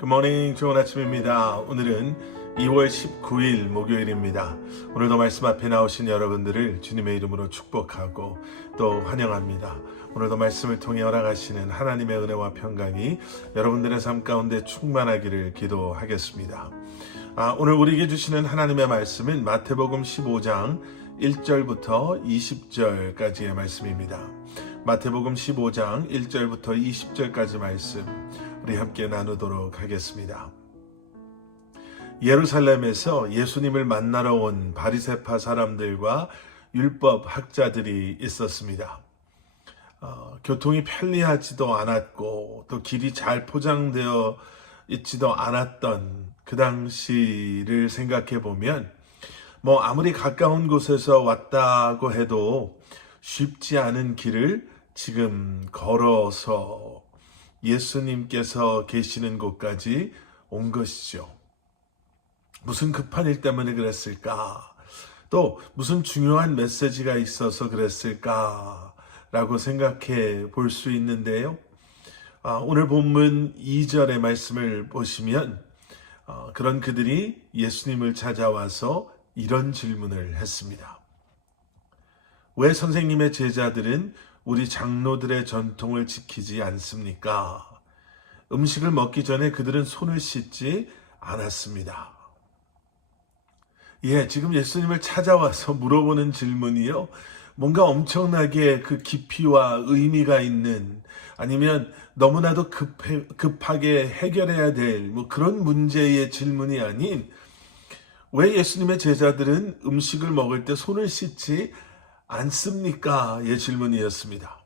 굿모닝, 좋은 아침입니다. 오늘은 2월 19일 목요일입니다. 오늘도 말씀 앞에 나오신 여러분들을 주님의 이름으로 축복하고 또 환영합니다. 오늘도 말씀을 통해 허락하시는 하나님의 은혜와 평강이 여러분들의 삶 가운데 충만하기를 기도하겠습니다. 오늘 우리에게 주시는 하나님의 말씀은 마태복음 15장 1절부터 20절까지의 말씀입니다. 마태복음 15장 1절부터 20절까지 말씀 우리 함께 나누도록 하겠습니다. 예루살렘에서 예수님을 만나러 온 바리새파 사람들과 율법 학자들이 있었습니다. 교통이 편리하지도 않았고 또 길이 잘 포장되어 있지도 않았던 그 당시를 생각해 보면 아무리 가까운 곳에서 왔다고 해도 쉽지 않은 길을 지금 걸어서 예수님께서 계시는 곳까지 온 것이죠. 무슨 급한 일 때문에 그랬을까? 또 무슨 중요한 메시지가 있어서 그랬을까? 라고 생각해 볼 수 있는데요. 오늘 본문 2절의 말씀을 보시면 그런 그들이 예수님을 찾아와서 이런 질문을 했습니다. 왜 선생님의 제자들은 우리 장로들의 전통을 지키지 않습니까? 음식을 먹기 전에 그들은 손을 씻지 않았습니다. 지금 예수님을 찾아와서 물어보는 질문이요. 뭔가 엄청나게 그 깊이와 의미가 있는, 아니면 너무나도 급하게 해결해야 될 그런 문제의 질문이 아닌, 왜 예수님의 제자들은 음식을 먹을 때 손을 씻지 않습니까? 의 질문이었습니다.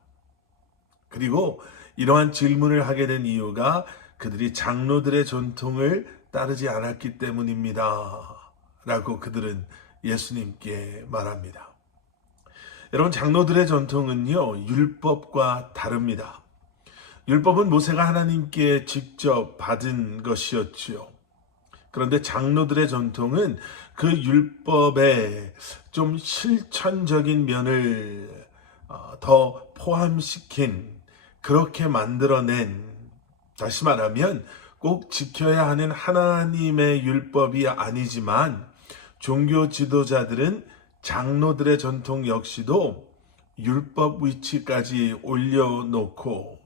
그리고 이러한 질문을 하게 된 이유가 그들이 장로들의 전통을 따르지 않았기 때문입니다. 라고 그들은 예수님께 말합니다. 여러분, 장로들의 전통은요, 율법과 다릅니다. 율법은 모세가 하나님께 직접 받은 것이었지요. 그런데 장로들의 전통은 그 율법에 좀 실천적인 면을 더 포함시킨, 그렇게 만들어낸, 다시 말하면 꼭 지켜야 하는 하나님의 율법이 아니지만 종교 지도자들은 장로들의 전통 역시도 율법 위치까지 올려놓고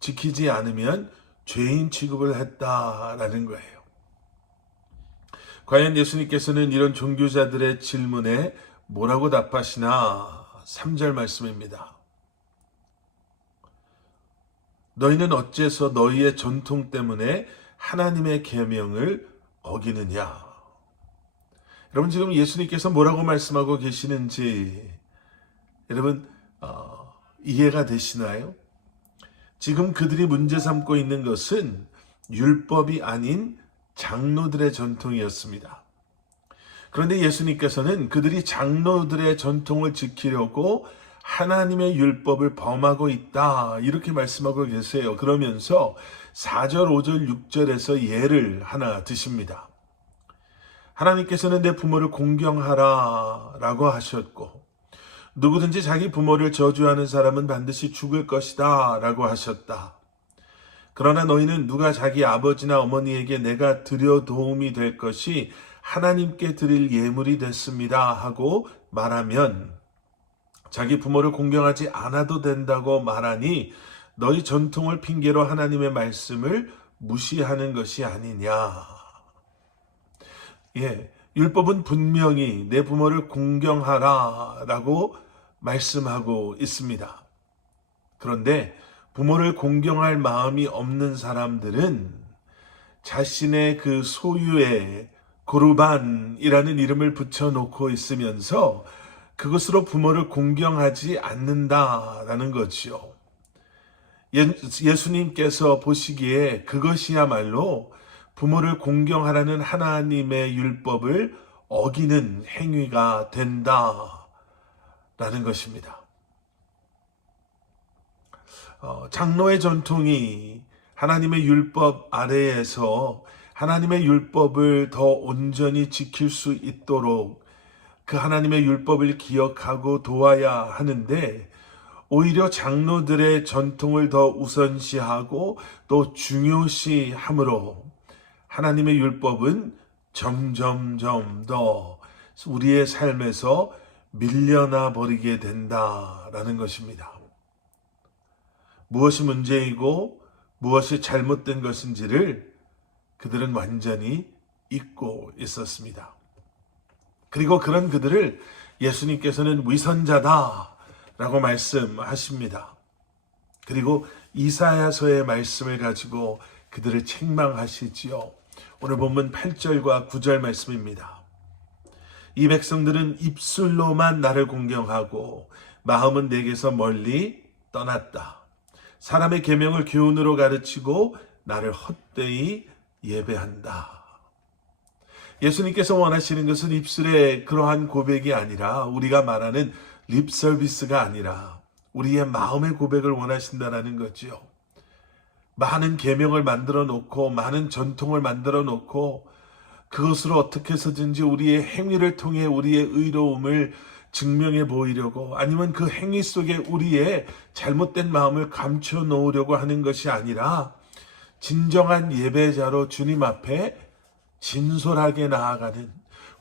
지키지 않으면 죄인 취급을 했다라는 거예요. 과연 예수님께서는 이런 종교자들의 질문에 뭐라고 답하시나? 3절 말씀입니다. 너희는 어째서 너희의 전통 때문에 하나님의 계명을 어기느냐? 여러분, 지금 예수님께서 뭐라고 말씀하고 계시는지 여러분 이해가 되시나요? 지금 그들이 문제 삼고 있는 것은 율법이 아닌 장로들의 전통이었습니다. 그런데 예수님께서는 그들이 장로들의 전통을 지키려고 하나님의 율법을 범하고 있다, 이렇게 말씀하고 계세요. 그러면서 4절, 5절, 6절에서 예를 하나 드십니다. 하나님께서는 내 부모를 공경하라 라고 하셨고, 누구든지 자기 부모를 저주하는 사람은 반드시 죽을 것이다 라고 하셨다. 그러나 너희는 누가 자기 아버지나 어머니에게 내가 드려 도움이 될 것이 하나님께 드릴 예물이 됐습니다 하고 말하면 자기 부모를 공경하지 않아도 된다고 말하니 너희 전통을 핑계로 하나님의 말씀을 무시하는 것이 아니냐. 율법은 분명히 내 부모를 공경하라 라고 말씀하고 있습니다. 그런데 부모를 공경할 마음이 없는 사람들은 자신의 그 소유의 고르반이라는 이름을 붙여놓고 있으면서 그것으로 부모를 공경하지 않는다라는 거지요. 예수님께서 보시기에 그것이야말로 부모를 공경하라는 하나님의 율법을 어기는 행위가 된다라는 것입니다. 장로의 전통이 하나님의 율법 아래에서 하나님의 율법을 더 온전히 지킬 수 있도록 그 하나님의 율법을 기억하고 도와야 하는데, 오히려 장로들의 전통을 더 우선시하고 또 중요시함으로 하나님의 율법은 점점점 더 우리의 삶에서 밀려나 버리게 된다라는 것입니다. 무엇이 문제이고 무엇이 잘못된 것인지를 그들은 완전히 잊고 있었습니다. 그리고 그런 그들을 예수님께서는 위선자다라고 말씀하십니다. 그리고 이사야서의 말씀을 가지고 그들을 책망하시지요. 오늘 본문 8절과 9절 말씀입니다. 이 백성들은 입술로만 나를 공경하고 마음은 내게서 멀리 떠났다. 사람의 계명을 교훈으로 가르치고 나를 헛되이 예배한다. 예수님께서 원하시는 것은 입술의 그러한 고백이 아니라 우리가 말하는 립 서비스가 아니라 우리의 마음의 고백을 원하신다는 거죠. 많은 계명을 만들어 놓고 많은 전통을 만들어 놓고 그것으로 어떻게 해서든지 우리의 행위를 통해 우리의 의로움을 증명해 보이려고 아니면 그 행위 속에 우리의 잘못된 마음을 감춰 놓으려고 하는 것이 아니라 진정한 예배자로 주님 앞에 진솔하게 나아가는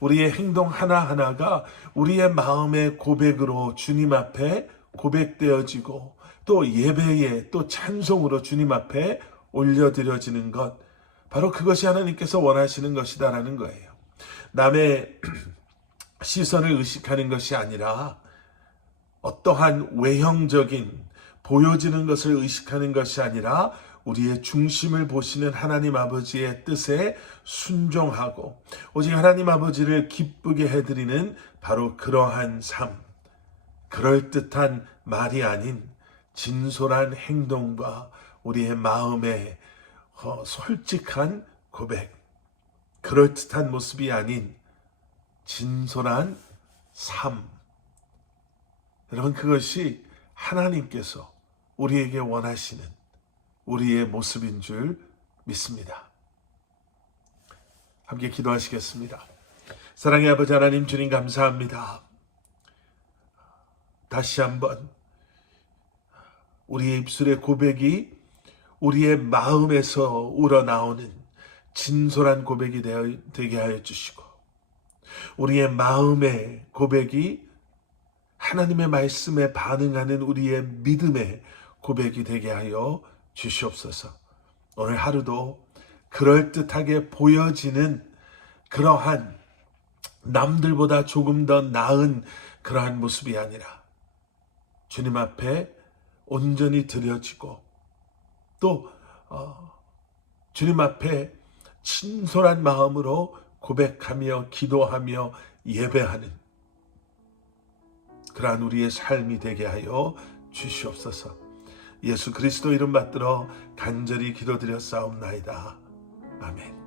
우리의 행동 하나하나가 우리의 마음의 고백으로 주님 앞에 고백되어지고 또 예배에 또 찬송으로 주님 앞에 올려드려지는 것, 바로 그것이 하나님께서 원하시는 것이다라는 거예요. 남의 시선을 의식하는 것이 아니라 어떠한 외형적인 보여지는 것을 의식하는 것이 아니라 우리의 중심을 보시는 하나님 아버지의 뜻에 순종하고 오직 하나님 아버지를 기쁘게 해드리는 바로 그러한 삶, 그럴듯한 말이 아닌 진솔한 행동과 우리의 마음의 솔직한 고백, 그럴듯한 모습이 아닌 진솔한 삶. 여러분, 그것이 하나님께서 우리에게 원하시는 우리의 모습인 줄 믿습니다. 함께 기도하시겠습니다. 사랑의 아버지 하나님, 주님 감사합니다. 다시 한번 우리의 입술의 고백이 우리의 마음에서 우러나오는 진솔한 고백이 되게 하여 주시고 우리의 마음의 고백이 하나님의 말씀에 반응하는 우리의 믿음의 고백이 되게 하여 주시옵소서. 오늘 하루도 그럴듯하게 보여지는 그러한 남들보다 조금 더 나은 그러한 모습이 아니라 주님 앞에 온전히 드려지고 또 주님 앞에 진솔한 마음으로 고백하며 기도하며 예배하는 그러한 우리의 삶이 되게 하여 주시옵소서. 예수 그리스도 이름 받들어 간절히 기도드렸사옵나이다. 아멘.